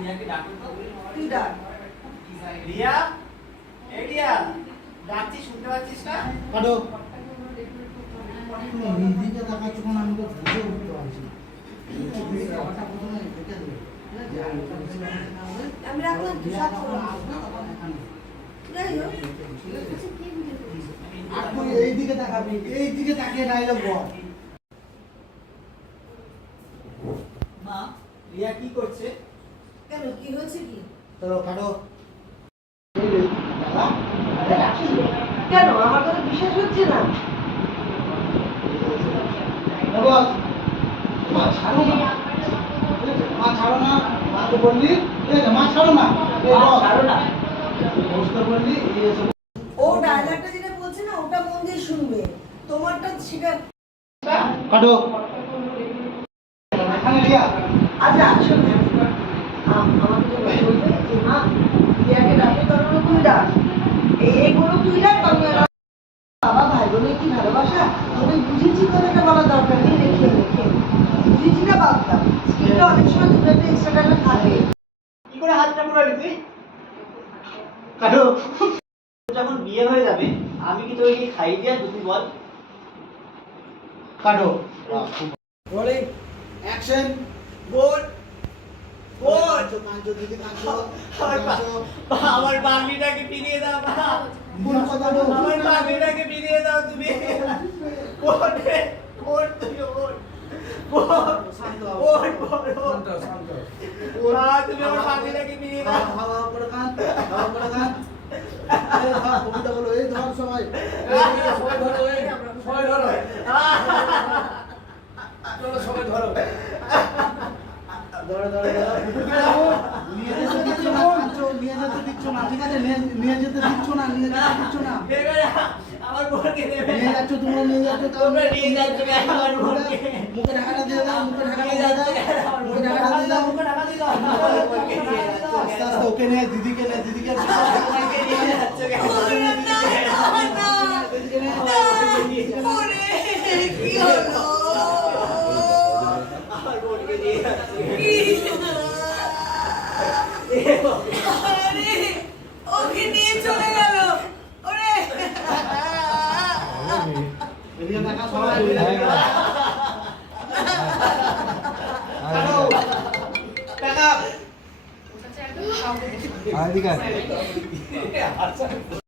রিয়াকে ডাকো তো। তুই ডাক। রিয়া, এই রিয়া, ডাকছি শুনতে পাচ্ছিস না? কাটো। এইদিকে তাকাচ্ছ কোন, আমি তো বুঝে উঠতে পারছি না। আমি রাখলাম তুই সব করো। যাই হোক। আর তুই এইদিকে তাকাবি, এইদিকে তাকিয়ে ডায়লগ বল। মা, রিয়া কি করছে? কেন কি হয়েছে কি? চলো কাটো। কেন আমার কথা বিশ্বাস হচ্ছে না? বস, মা ছাড়ো না, মা ছাড়ো না, মা তো বললি, মা ছাড়ো না, ছাড়ো না। বস তো বললি, ও ডায়লগটা যেটা বলছে না ওটা মন দিয়ে শুনবে, তোমারটা সেটা। কাটো। এখানে রিয়া। আচ্ছা শোন, আমাকে যেটা বলবে যে মা রিয়াকে ডাকে তখন তুই ডাক, এইগুলো তুই ডাক। বাবা ভাই বোনের কি ভালোবাসা, আমি বুঝেছি কথাটা বলার দরকার নেই, রেখে রেখে বুঝেছি না বাচ্চা। স্কিনটা অনেক সময় দুটো একটা এক্সট্রা টাকা থাকে। কি করে হাতটা পুরালি তুই? কাটো। যখন বিয়ে হয়ে যাবে আমি কি তোকে খাইয়ে দিয়ে তুই বল? কাটো। Rolling action. বোন, বোন, কাঁচো দিদি কাঁচো। আমার বাগনিটাকে ফিরিয়ে দাও মা। কোন কথা বল? আমার বাগনিটাকে ফিরিয়ে দাও তুমি। বোন রে, বোন তুই বোন। বোন, শান্ত বোন, বোন, বোন। শান্ত। মা তুমি আমার বাগনিটাকে ফিরিয়ে দাও। হাওয়া করে কান, হাওয়া করে কান। এই ধর কবিতা বলো, এই ধর সবাই। সবাই ধরো, এই সবাই ধরো। চলো সবাই ধরো। ধরো ধরো ধরো। নিয়ে যেতে দিচ্ছ না, কাঁচো, নিয়ে যেতে দিচ্ছ না, ঠিক আছে? নিয়ে যেতে দিচ্ছ না, নিয়ে যেতে দিচ্ছ না। দেবে না, আমার বোনকে দেবে নিয়ে না। যাচ্ছ, তোমরা নিয়ে যাচ্ছ, তোমরা নিয়ে যাচ্ছ কেন আমার বোনকে? মুখে ঢাকাটা দিয়ে দাও, মুখে ঢাকাটা নিয়ে দিয়ে যাচ্ছ দাও, কেন আমার মুখে বোনকে? ঢাকাটা দিয়ে দাও। মুখে ঢাকা দিয়ে দাও। আমার বোনকে নিয়ে যাচ্ছ আস্তে কেন? আস্তে ওকে নে, দিদিকে নে, দিদিকে নে। আমাকে নিয়ে যাচ্ছ কেন? দিদিকে নে। কি হলো? আমার বোনকে নিয়ে যাচ্ছ কেন? আরে ওকে নিয়ে চলে গেল। ওরে এদিকে টাকা সবাই মিলে। হ্যালো। টাকা। এদিকে।